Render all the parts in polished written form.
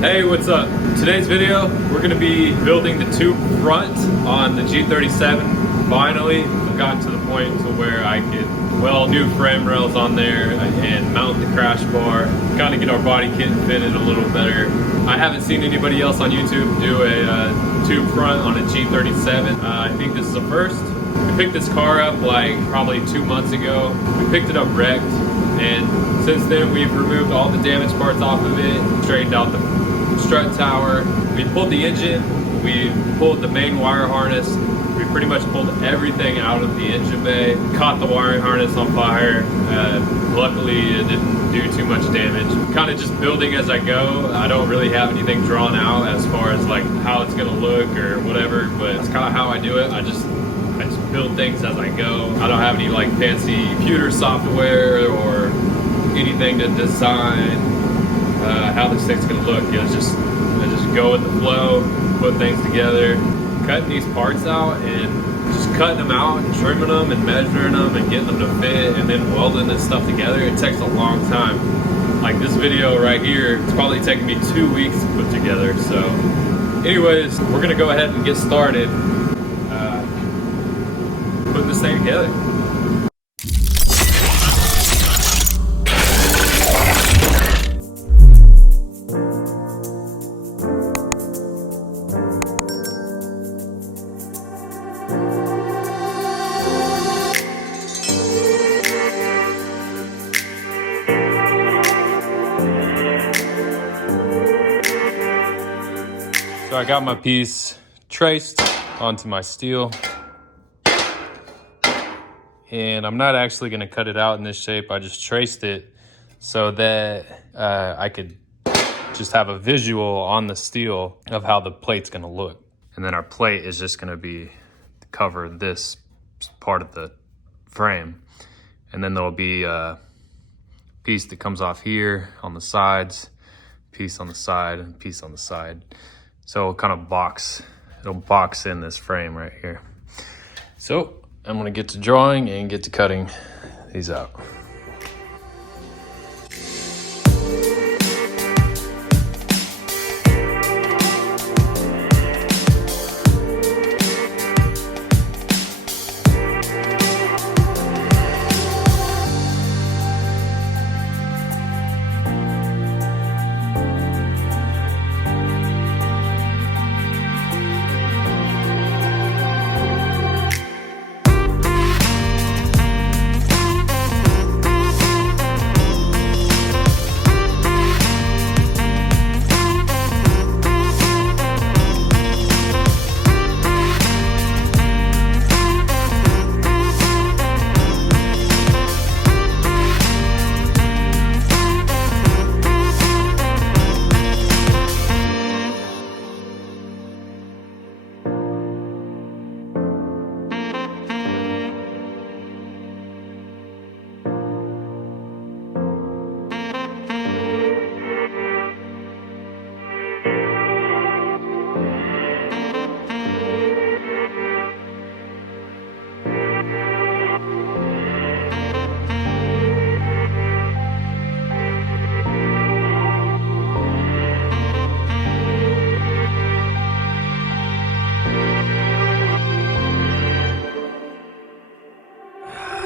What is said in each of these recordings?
Hey, what's up? Today's video, we're gonna be building the tube front on the G37. Finally, I've gotten to the point to where I can weld new frame rails on there and mount the crash bar, kind of get our body kit fitted a little better. I haven't seen anybody else on YouTube do a tube front on a G37. I think this is a first. We picked this car up like probably 2 months ago. We picked it up wrecked, and since then we've removed all the damaged parts off of it, straightened out the strut tower. We pulled the engine, we pulled the main wire harness, we pretty much pulled everything out of the engine bay, caught the wiring harness on fire. Luckily it didn't do too much damage. Kind of just building as I go. I don't really have anything drawn out as far as like how it's gonna look or whatever, but it's kind of how I do it. I just build things as I go. I don't have any like fancy computer software or anything to design how this thing's gonna look. I just go with the flow, put things together, cutting these parts out and just cutting them out and trimming them and measuring them and getting them to fit and then welding this stuff together. It takes a long time. Like this video right here, it's probably taking me 2 weeks to put together. So anyways, we're gonna go ahead and get started putting this thing together. So I got my piece traced onto my steel, and I'm not actually going to cut it out in this shape. I just traced it so that I could just have a visual on the steel of how the plate's going to look. And then our plate is just going to be cover this part of the frame, and then there'll be a piece that comes off here on the sides, piece on the side, and piece on the side. So it'll kind of it'll box in this frame right here. So I'm gonna get to drawing and get to cutting these out.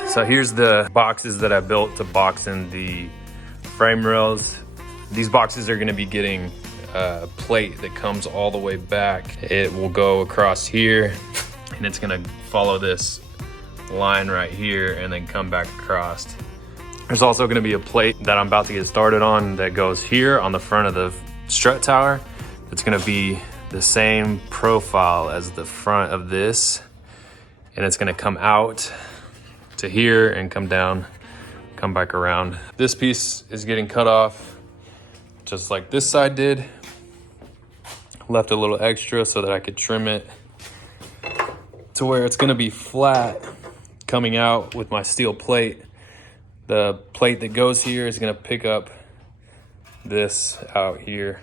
So here's the boxes that I built to box in the frame rails. These boxes are gonna be getting a plate that comes all the way back. It will go across here and it's gonna follow this line right here and then come back across. There's also gonna be a plate that I'm about to get started on that goes here on the front of the strut tower. It's gonna be the same profile as the front of this, and it's gonna come out to here and come down, come back around. This piece is getting cut off just like this side did. Left a little extra so that I could trim it to where it's gonna be flat coming out with my steel plate. The plate that goes here is gonna pick up this out here.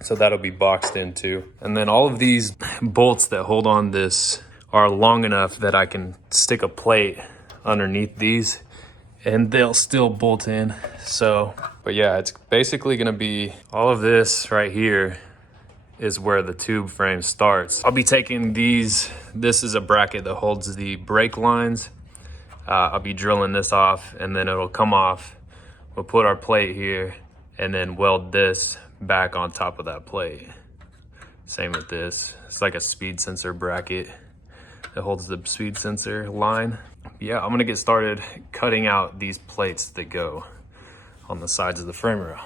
So that'll be boxed in too. And then all of these bolts that hold on this are long enough that I can stick a plate underneath these and they'll still bolt in. So, but yeah, it's basically gonna be all of this right here is where the tube frame starts. I'll be taking these, this is a bracket that holds the brake lines. I'll be drilling this off and then it'll come off. We'll put our plate here and then weld this back on top of that plate. Same with this. It's like a speed sensor bracket that holds the speed sensor line. Yeah, I'm gonna get started cutting out these plates that go on the sides of the frame rail.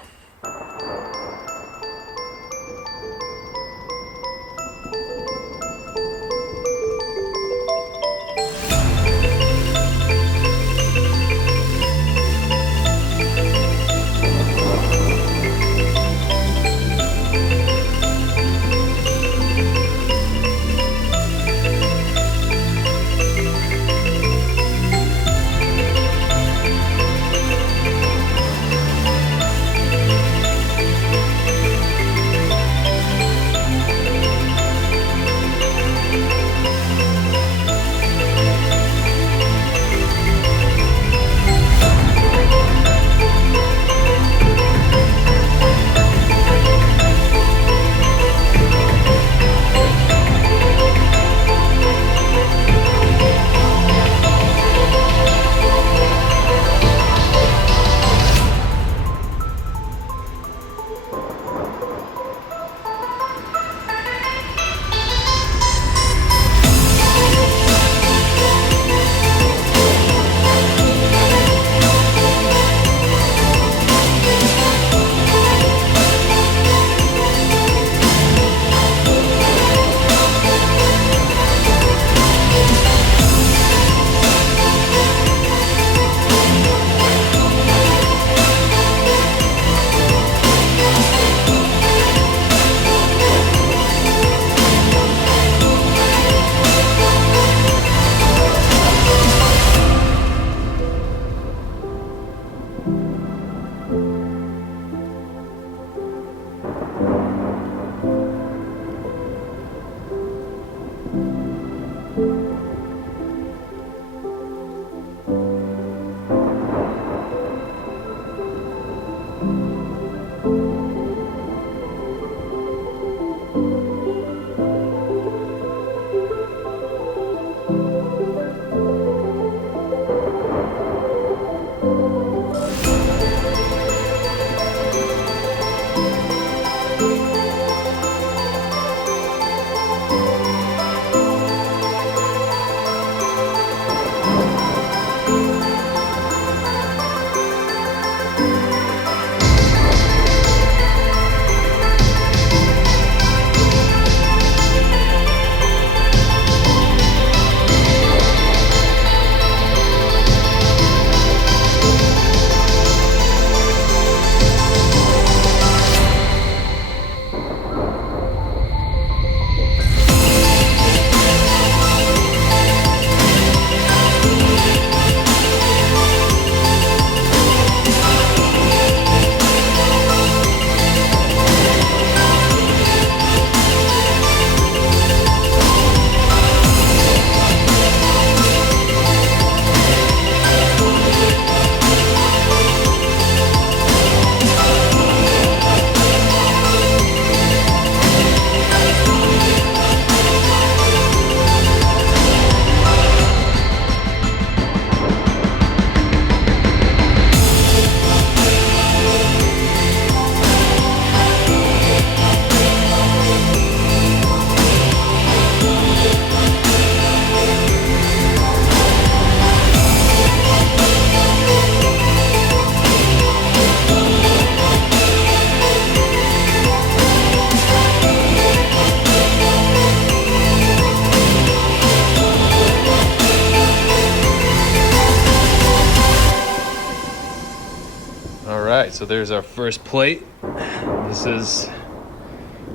right, so there's our first plate. This is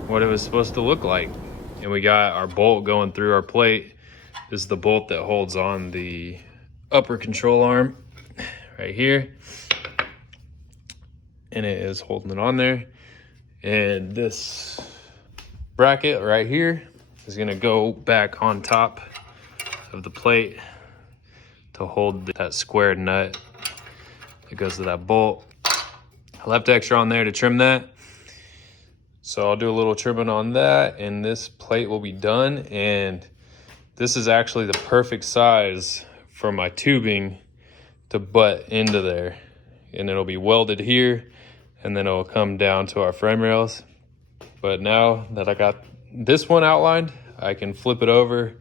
what it was supposed to look like. And we got our bolt going through our plate. This is the bolt that holds on the upper control arm right here. And it is holding it on there. And this bracket right here is gonna go back on top of the plate to hold that square nut that goes to that bolt. I left extra on there to trim that. So I'll do a little trimming on that, and this plate will be done. And this is actually the perfect size for my tubing to butt into there. And it'll be welded here, and then it'll come down to our frame rails. But now that I got this one outlined, I can flip it over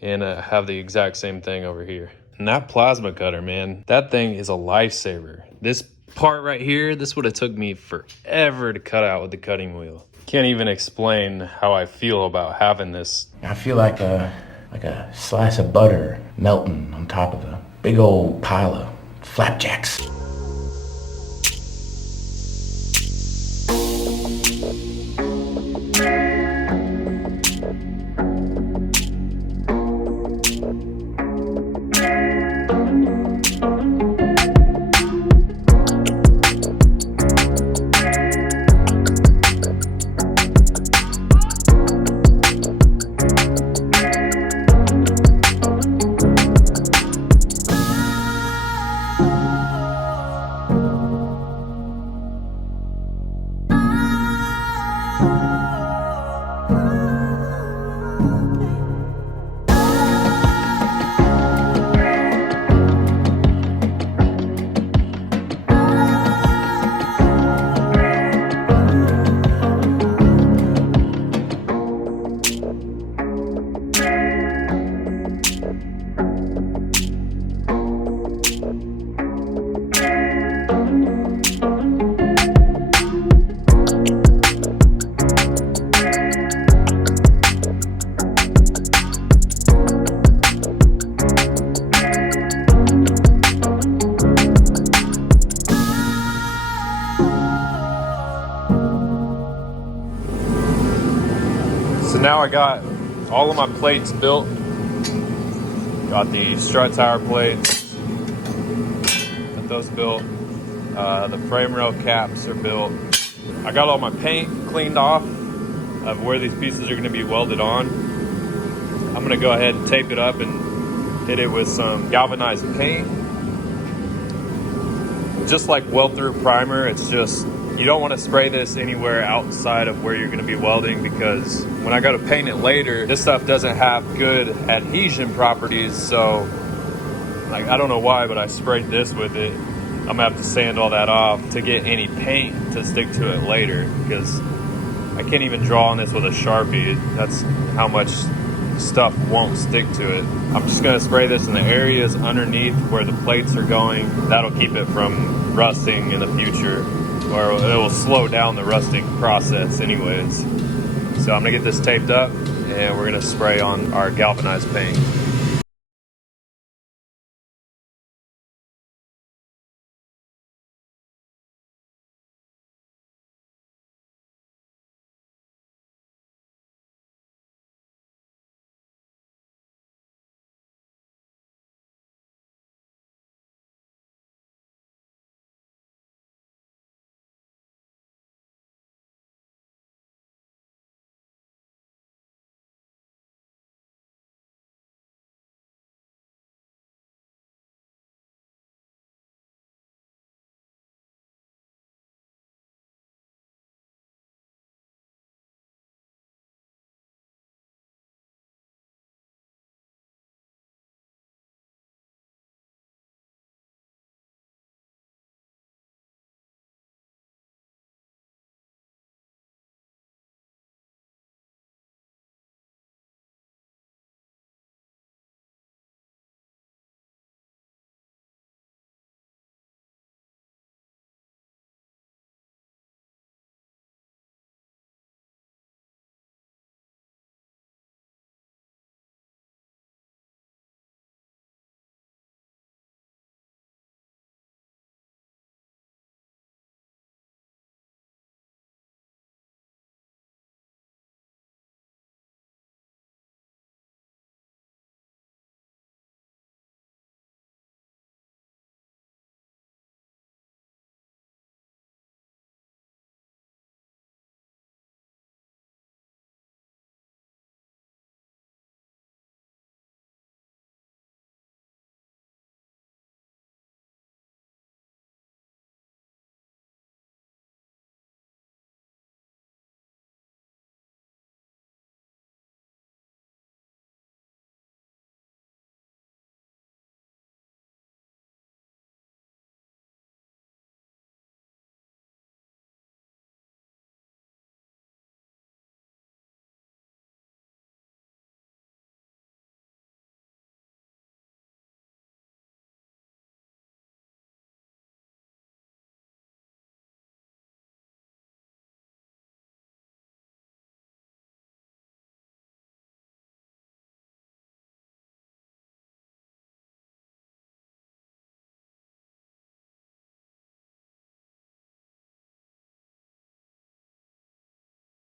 and have the exact same thing over here. And that plasma cutter, man, that thing is a lifesaver. This part right here, this would have took me forever to cut out with the cutting wheel. Can't even explain how I feel about having this. I feel like a slice of butter melting on top of a big old pile of flapjacks. So now I got all of my plates built. Got the strut tower plates, got those built. The frame rail caps are built. I got all my paint cleaned off of where these pieces are gonna be welded on. I'm gonna go ahead and tape it up and hit it with some galvanized paint. Just like weld through primer, it's just, you don't want to spray this anywhere outside of where you're going to be welding, because when I go to paint it later, this stuff doesn't have good adhesion properties. So like, I don't know why, but I sprayed this with it. I'm gonna have to sand all that off to get any paint to stick to it later, because I can't even draw on this with a Sharpie. That's how much stuff won't stick to it. I'm just gonna spray this in the areas underneath where the plates are going. That'll keep it from rusting in the future, or it will slow down the rusting process anyways. So I'm gonna get this taped up and we're gonna spray on our galvanized paint.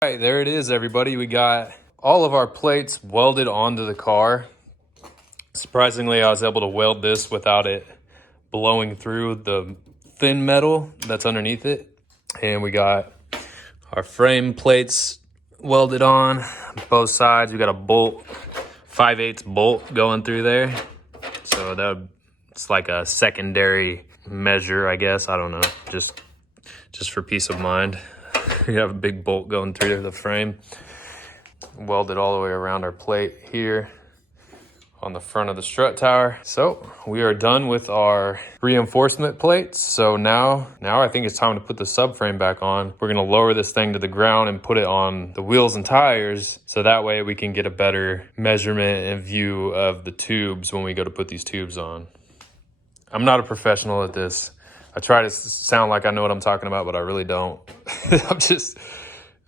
All right, there it is, everybody. We got all of our plates welded onto the car. Surprisingly, I was able to weld this without it blowing through the thin metal that's underneath it. And we got our frame plates welded on both sides. We got a bolt, 5/8 bolt going through there. So it's like a secondary measure, I guess. I don't know, just for peace of mind. We have a big bolt going through the frame. Welded all the way around our plate here on the front of the strut tower. So we are done with our reinforcement plates. So now I think it's time to put the subframe back on. We're gonna lower this thing to the ground and put it on the wheels and tires. So that way we can get a better measurement and view of the tubes when we go to put these tubes on. I'm not a professional at this. I try to sound like I know what I'm talking about, but I really don't. I'm just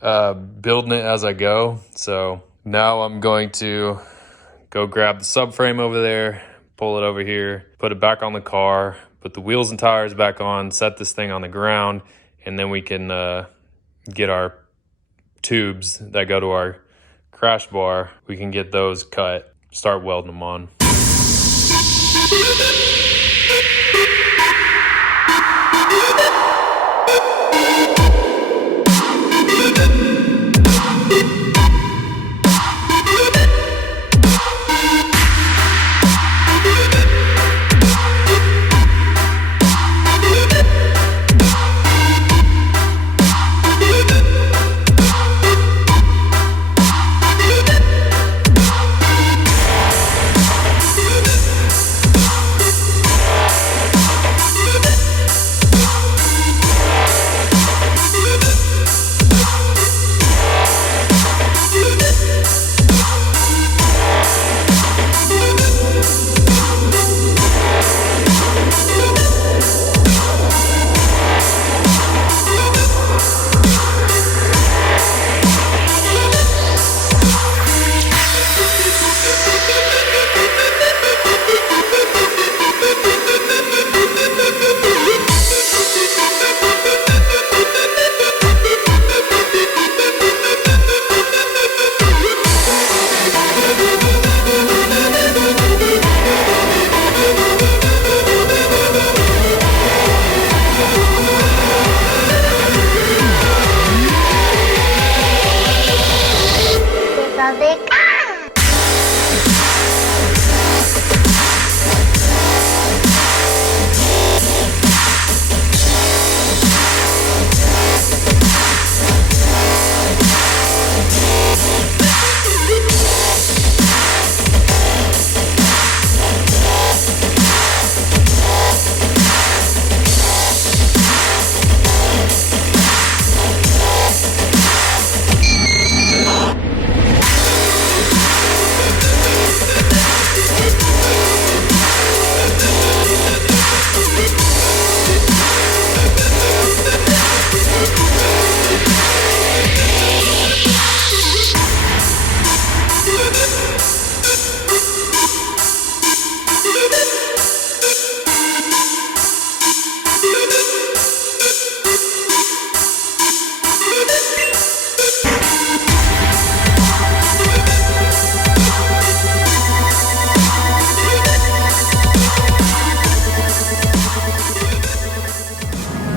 building it as I go. So now I'm going to go grab the subframe over there, pull it over here, put it back on the car, put the wheels and tires back on, set this thing on the ground, and then we can get our tubes that go to our crash bar. We can get those cut, start welding them on.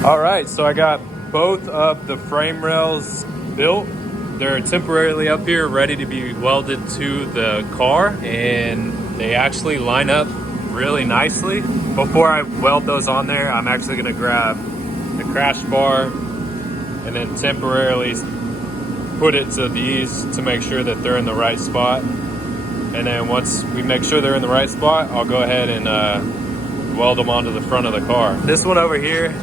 All right, so I got both of the frame rails built. They're temporarily up here ready to be welded to the car, and they actually line up really nicely. Before I weld those on there, I'm actually gonna grab the crash bar and then temporarily put it to these to make sure that they're in the right spot. And then once we make sure they're in the right spot, I'll go ahead and weld them onto the front of the car. This one over here,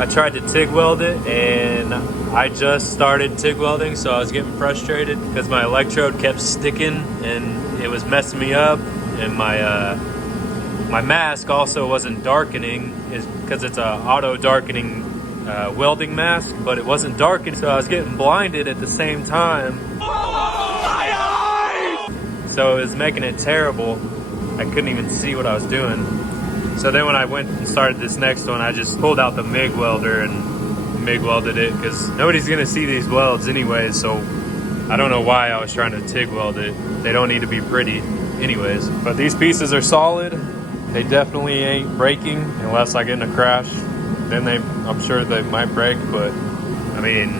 I tried to TIG weld it, and I just started TIG welding, so I was getting frustrated because my electrode kept sticking and it was messing me up. And my mask also wasn't darkening, because it's a auto darkening welding mask, but it wasn't darkening, so I was getting blinded at the same time. So it was making it terrible. I couldn't even see what I was doing. So then when I went and started this next one, I just pulled out the MIG welder and MIG welded it because nobody's gonna see these welds anyways, so I don't know why I was trying to TIG weld it. They don't need to be pretty anyways. But these pieces are solid. They definitely ain't breaking unless I get in a crash. Then I'm sure they might break, but I mean,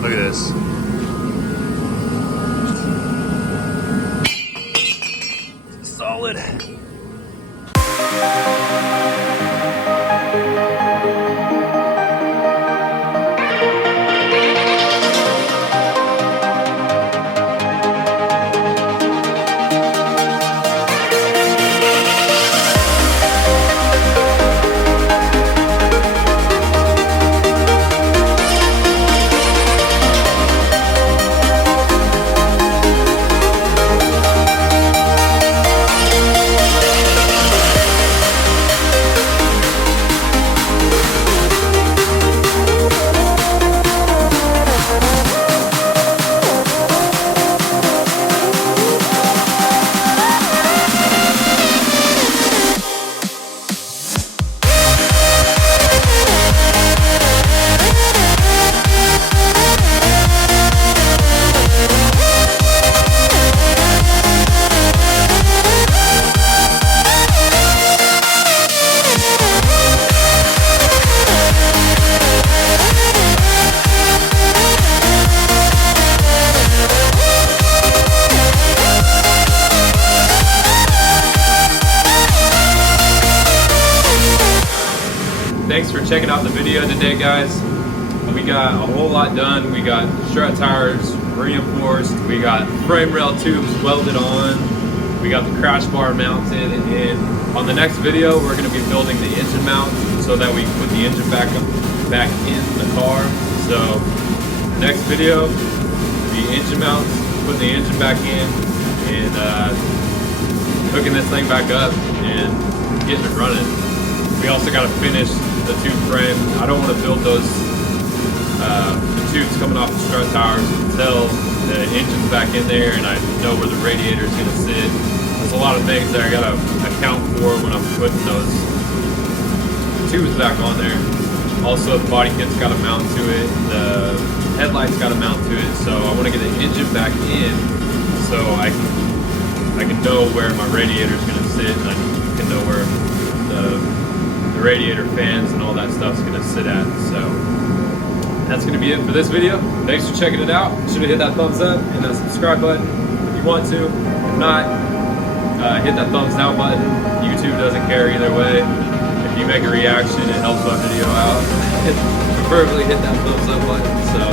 look at this. Solid. Thanks for checking out the video today, guys. We got a whole lot done. We got strut tires reinforced. We got frame rail tubes welded on. We got the crash bar mounted. And on the next video, we're going to be building the engine mount so that we can put the engine back in the car. So next video, the engine mounts, putting the engine back in, and hooking this thing back up and getting it running. We also got to finish the tube frame. I don't want to build those the tubes coming off the strut tires until the engine's back in there and I know where the radiator is going to sit. There's a lot of things that I got to account for when I'm putting those tubes back on there. Also, the body kit's got to mount to it. The headlights got to mount to it. So I want to get the engine back in so I can know where my radiator is going to sit, and I can know where the radiator fans and all that stuff's gonna sit at. So that's gonna be it for this video. Thanks for checking it out. Should have hit that thumbs up and that subscribe button if you want to. If not, hit that thumbs down button. YouTube doesn't care either way. If you make a reaction, it helps my video out. Preferably hit that thumbs up button. So